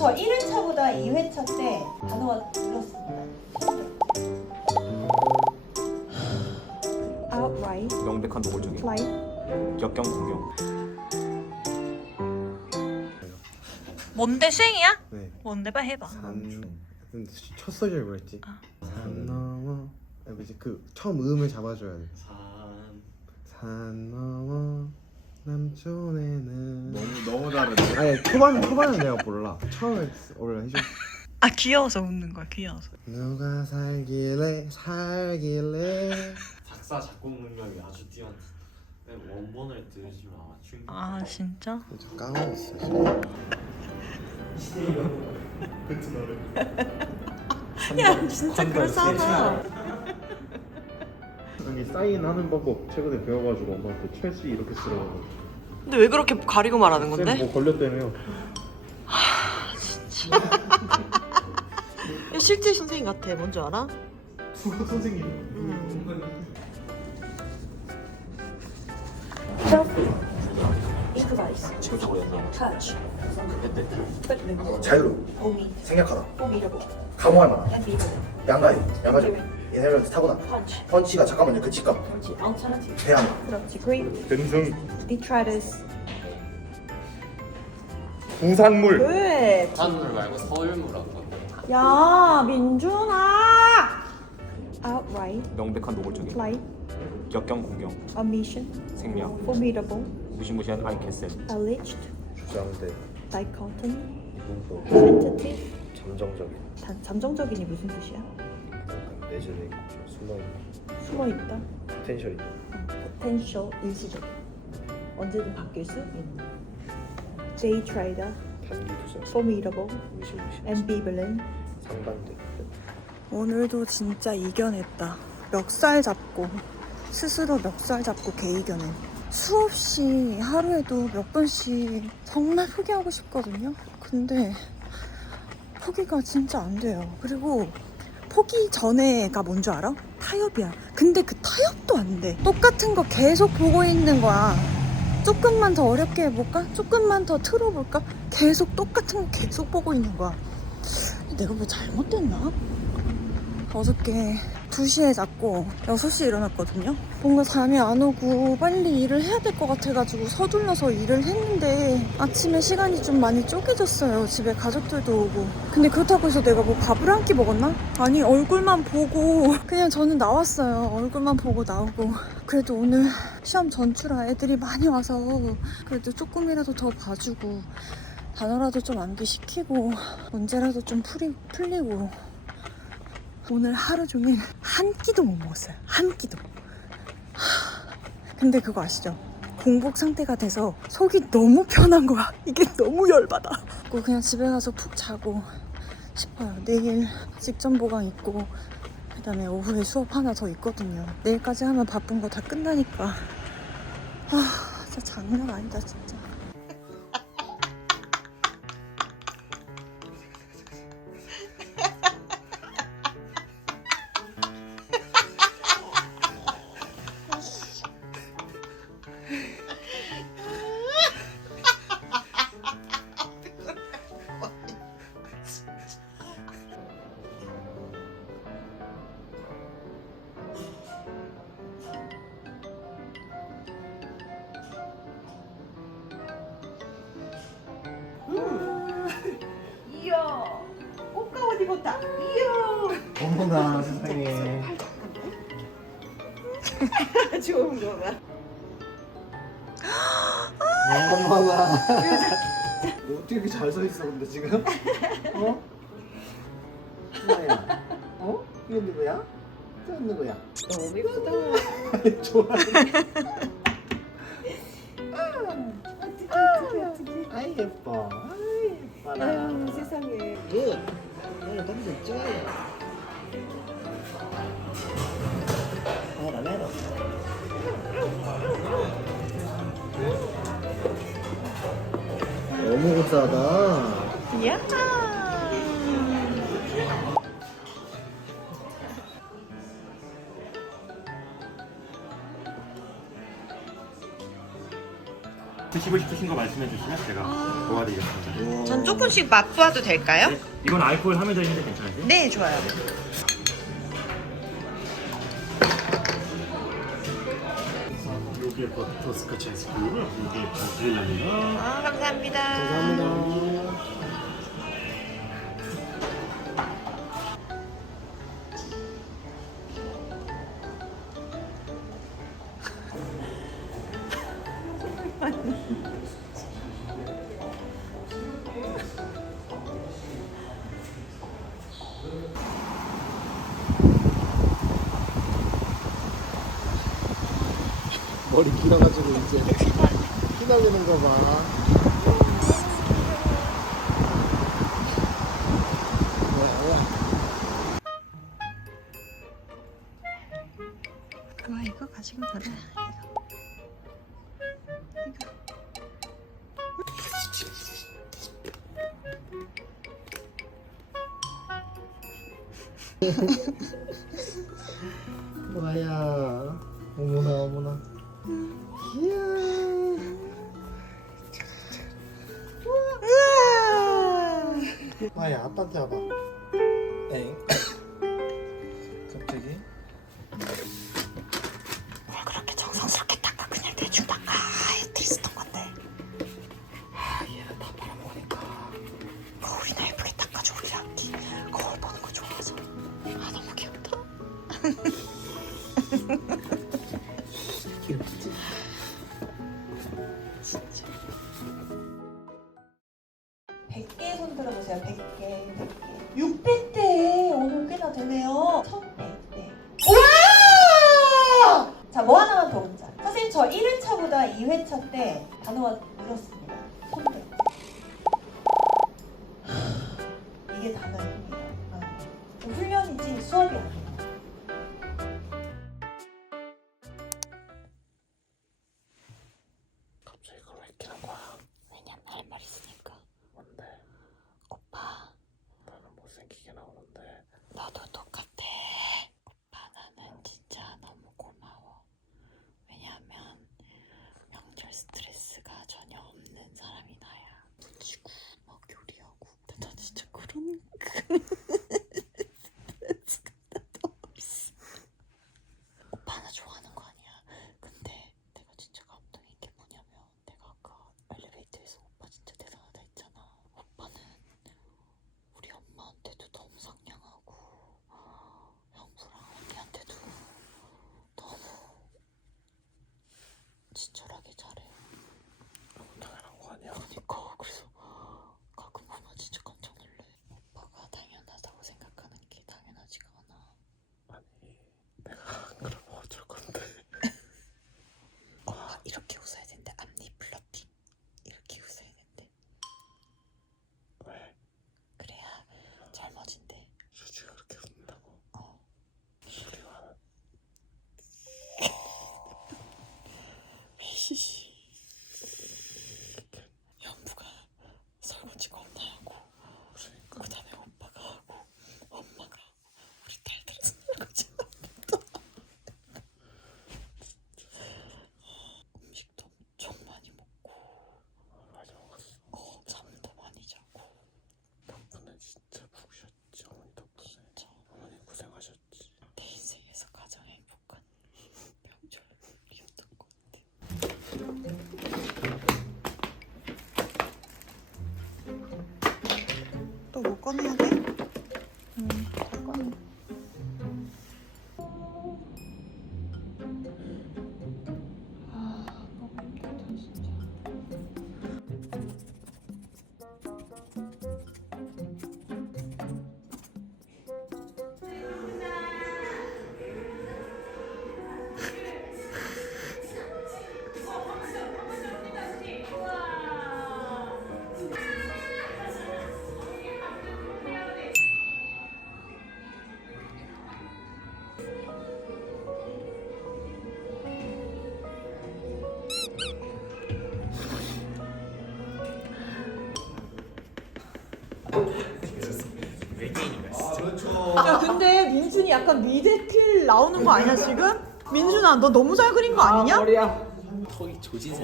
저 1회차보다 2회차 때 단어가 늘었습니다. outright, 명백한 노골적인 flight, 역경 구경 뭔데 쉥이야? 네. 뭔데 빨리 해봐. 산. 근데 첫 소절 뭐였지? 아. 산 넘어. 아, 이제 그 처음 음을 잡아줘야 돼. 산산 넘어 남촌에는. 너무 너무 다르네. 아니 초반 초반은 내가 몰라. 처음에 원래 해줘. 아 귀여워서 웃는 거야 귀여워서. 누가 살길래 살길래. 작사 작곡 능력이 아주 뛰어난. 원본을 들으시면 아마 충격. 아 진짜? 저 까먹었어. 지금. 야 진짜 그럴싸하다. 여기 사인하는 방법 최근에 배워가지고 엄마한테 철수 이렇게 쓰라고. 근데 왜 그렇게 가리고 말하는 건데? 뭐 걸렸다며요. 실제 선생님 같아. 뭔지 알아? 선생님. 자유로 생략하다 감호할 만한 양가해 양가적 에너지 타고난 punch, 펀치가 잠깐만요. 그 직감 그렇지, alternative, 대안 그렇지, great, 근승. Detritus. 공산물. 왜? 산물 말고 서울물하고. 야, 민준아! outright, 명백한 노골적인. Flight, 역경 공경 omission, 생명. Formidable, 무시무시한 아이캐슬 alleged, 주장대. Dichotomy, 이분도 tentative. 잠정적인. 단, 잠정적인이 무슨 뜻이야? 내재돼 있고 숨어 있는 숨어 있다. 포텐셜이 potential 일시적. 언제든 바뀔 수 있는. J trader, 단기 투자 formidable, 무시무시 ambivalent. 상반된 오늘도 진짜 이겨냈다. 멱살 잡고 스스로 멱살 잡고 개 이겨낸. 수없이 하루에도 몇 번씩 정말 포기하고 싶거든요. 근데 포기가 진짜 안 돼요. 그리고 포기 전에가 뭔 줄 알아? 타협이야. 근데 그 타협도 안 돼. 똑같은 거 계속 보고 있는 거야. 조금만 더 어렵게 해볼까? 조금만 더 틀어볼까? 계속 똑같은 거 계속 보고 있는 거야. 내가 뭐 잘못됐나? 어저께 2시에 잤고 6시에 일어났거든요. 뭔가 잠이 안 오고 빨리 일을 해야 될 것 같아가지고 서둘러서 일을 했는데 아침에 시간이 좀 많이 쪼개졌어요. 집에 가족들도 오고. 근데 그렇다고 해서 내가 뭐 밥을 한 끼 먹었나? 아니 얼굴만 보고 그냥 저는 나왔어요. 얼굴만 보고 나오고. 그래도 오늘 시험 전주라 애들이 많이 와서 그래도 조금이라도 더 봐주고 단어라도 좀 암기시키고 문제라도 좀 풀이, 풀리고 오늘 하루 종일 한 끼도 못 먹었어요. 한 끼도. 하, 근데 그거 아시죠? 공복 상태가 돼서 속이 너무 편한 거야. 이게 너무 열받아. 그냥 집에 가서 푹 자고 싶어요. 내일 직전 보강 있고 그다음에 오후에 수업 하나 더 있거든요. 내일까지 하면 바쁜 거 다 끝나니까. 아, 진짜 장난 아니다 진짜. 입었다. 이야, 어머나 세상에 좋은 거가. 어머나 너 어떻게 이렇게 잘 서 있어 근데 지금? 어? 누나야 어? 이게 누구야? 또 누구야? 너무 이쁘다. 좋아 아이 예뻐 아이 예뻐라 아유, 세상에. 굿 너무 싸다 야! 드시고 싶으신 거 말씀해 주시면 제가 아. 도와드리겠습니다. 전 조금씩 맛봐도 될까요? 네. 이건 알코올 하면 되는데 괜찮으세요? 네, 좋아요. 여기에 버터 스카치 아이스크림, 여기에 바닐라입니다. 아, 감사합니다. 감사합니다. 머리 길어가지고 이제 휘날리는 거 봐. 네. 지금 다 이거. 이거. 아야 아빠한테 와봐. 엥? 갑자기? 100개 손 들어보세요. 100개, 100개. 600대 오늘 꽤나 되네요. 1000대, 100대. 우와! 자, 뭐 하나만 더 보자. 선생님, 저 1회차보다 2회차 때 단어가 늘었습니다. 1000대. 이게 단어예요. 안녕하 세. 외계인인가 야 근데 민준이 약간 미대필 나오는 거 아니야 지금? 민준아 너 너무 잘 그린 거 아, 아니냐? 머리야. 턱이 조진세.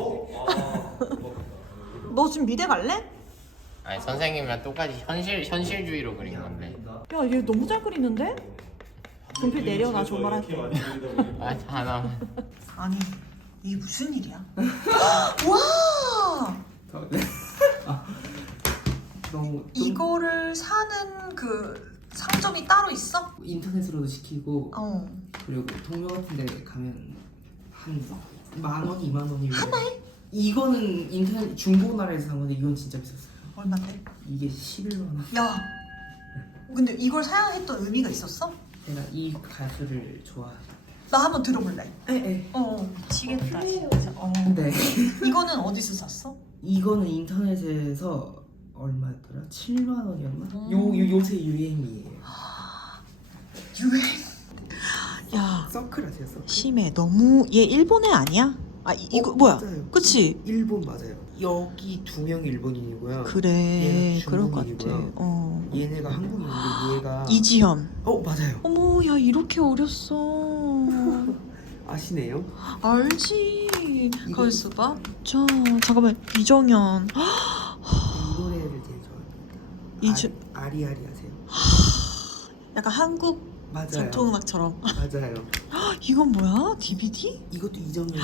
너 지금 미대 갈래? 아니 선생님이랑 똑같이 현실 현실주의로 그린 건데 야 얘 너무 잘 그리는데? 분필 내려놔 정말할게 아 하나 아니 이게 무슨 일이야? 와! 너무 좀 이거를 사는 그 상점이 따로 있어? 인터넷으로도 시키고 어 그리고 동묘 같은 데 가면 한 만 원, 이만 원이 하나에? 이거는 인터넷 중고나라에서 산 건데 이건 진짜 비쌌어요 얼마인데? 이게 11만 원 야 근데 이걸 사야 했던 의미가 있었어? 내가 이 가수를 좋아해 나 한번 들어볼래 에에 어 미치겠다 진짜 어. 네 이거는 어디서 샀어? 이거는 인터넷에서 얼마였더라? 7만 원이었나? 음. 요, 요 요새 유행이에요 유행 야 서클 아세요 서클? 심해 너무 얘 일본애 아니야? 아 이, 이거 어, 뭐야? 맞아요. 그치? 일본 맞아요 여기 두 명이 일본인이고요 그래 얘는 그럴 것 같아 중국인이고요. 어 얘네가 한국인인데 얘가 이지현 어 맞아요 어머 야 이렇게 어렸어 아시네요? 알지 이거- 가만있어 봐 자, 잠깐만 이정현 이 노래를 되게 좋아합니다. 이주 아, 아리 아리 아세요? 약간 한국 맞아요. 전통음악처럼 맞아요. 이건 뭐야? DVD? 이것도 이정현인데.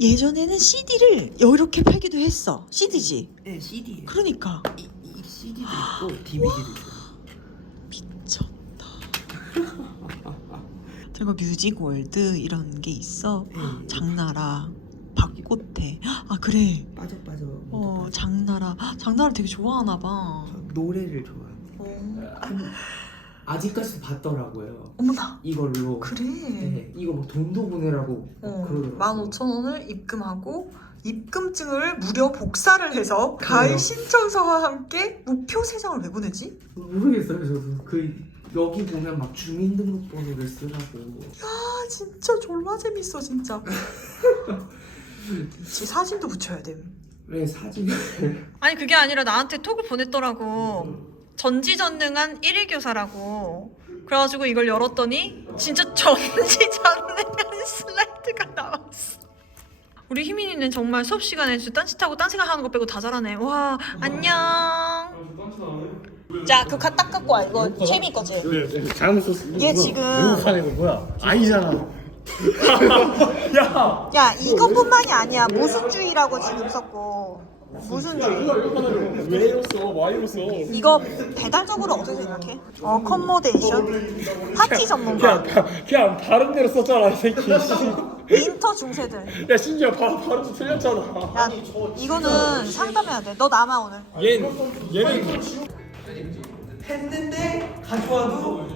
예전에는 CD를 이렇게 팔기도 했어 CD지? 네, CD예요. 그러니까 이, 이 CD도 있고 DVD도 있어요. 미쳤다 제가 뮤직월드 이런 게 있어 네. 장나라 박꽃해 아 그래 빠져 빠져. 어 빠져. 장나라 장나라 되게 좋아하나 봐저 노래를 좋아합니다. 한- 아직까지도 봤더라고요. 어머나 이걸로. 그래 네, 이거 뭐 돈도 보내라고 어, 그러더라고요. 15,000원을 입금하고 입금증을 무려 복사를 해서 가입 그래요? 신청서와 함께 무표 세 장을 왜 보내지? 모르겠어요. 저도 그 여기 보면 막 주민등록번호를 쓰라고. 아 진짜 졸라 재밌어 진짜 지 사진도 붙여야 돼 왜 사진을? 아니 그게 아니라 나한테 톡을 보냈더라고. 전지전능한 1일 교사라고. 그래가지고 이걸 열었더니 진짜 전지전능한 슬라이드가 나왔어. 우리 희민이는 정말 수업 시간에 진짜 딴짓하고 딴 생각하는 거 빼고 다 잘하네. 와 안녕. 자 그거 딱 갖고 와. 이거 채미 거지? 네, 잘못 썼어. 얘 지금 외국하는 거 뭐야? 아니잖아. 야 이것뿐만이 아니야 모순주의라고 지금 썼고 모순주의 왜 이랬어? 뭐 이랬어? 이거 배달적으로 어떻게 생각해? 어 컨모데이션 파티 전문가 그냥 다른 데로 썼잖아, 이 새끼. 인터 중세들 야, 심지어 바로 틀렸잖아. 야 이거는 상담해야 돼너 남아 오늘 얘 얘는 했는데 가져와도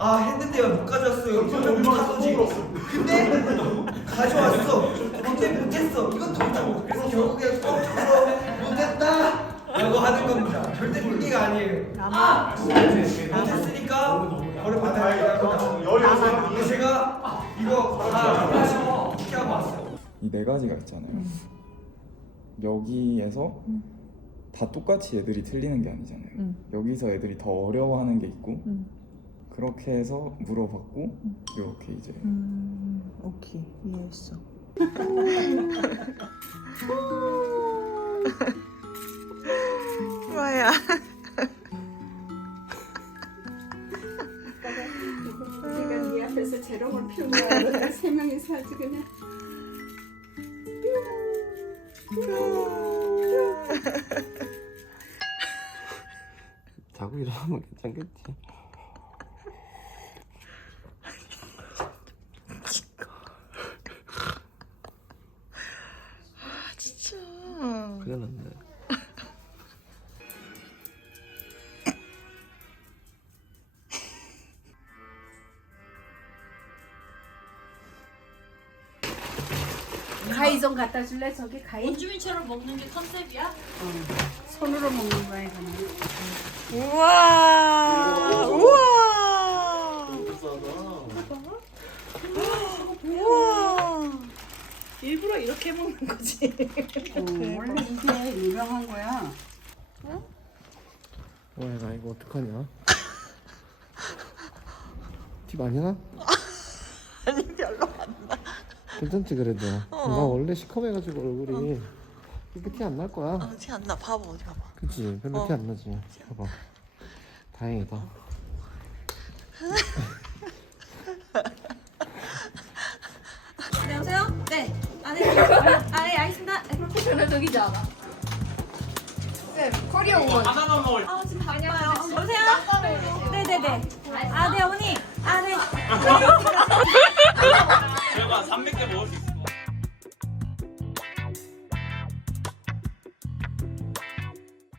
아 했는데 왜못 가져왔어요. 이거는 못하지 근데 가져왔어. 근데 못했어. 이것도 못하고 그래서 결국에 뻥쳐서 못했다 라고 하는 겁니다. 절대 핑계가 아니에요. 남아 못했으니까 벌을 받아야겠다 근데 제가 이거 다 어떻게 하고 왔어요. 이 네 가지가 있잖아요. 여기에서 다 똑같이 애들이 틀리는 게 아니잖아요. 여기서 애들이 더 어려워하는 게 있고 그렇게 해서 물어봤고 이렇게 이제 음 오케이 이해했어 뭐야 내가 네 앞에서 재롱을 피운 거야. 세 명이서 아주 그냥. 자고 일어나면 괜찮겠지. 갖다 줄래? 저기 가위? 원주민처럼 먹는 게 컨셉이야? 손으로 먹는 거야, 그냥. 우와 우와 우와 일부러 이렇게 먹는 거지 어, 원래 이게 유명한 거야. 와, 나 이거 어떡하냐? 티 많이 나? 아니 별로 안 나. 괜찮지 그래도. 나 원래 시커매가지고 얼굴이. 이렇게 티 안 날 거야. 아, 티안 나. 바보 어디 봐봐. 그치 별로 어. 티 안 나지. 봐봐. 다행이다. 안녕하세요. 네. 안에 아, 네, 알겠습니다. 프로페셔널적이지 않아. 네, 커리어 우먼. 하나만 먹을. 아, 지금 바빠요. 여보세요? 네, 네, 네. 아, 네, 어머니. 아, 네. 제가 300개 먹을 수 있어요.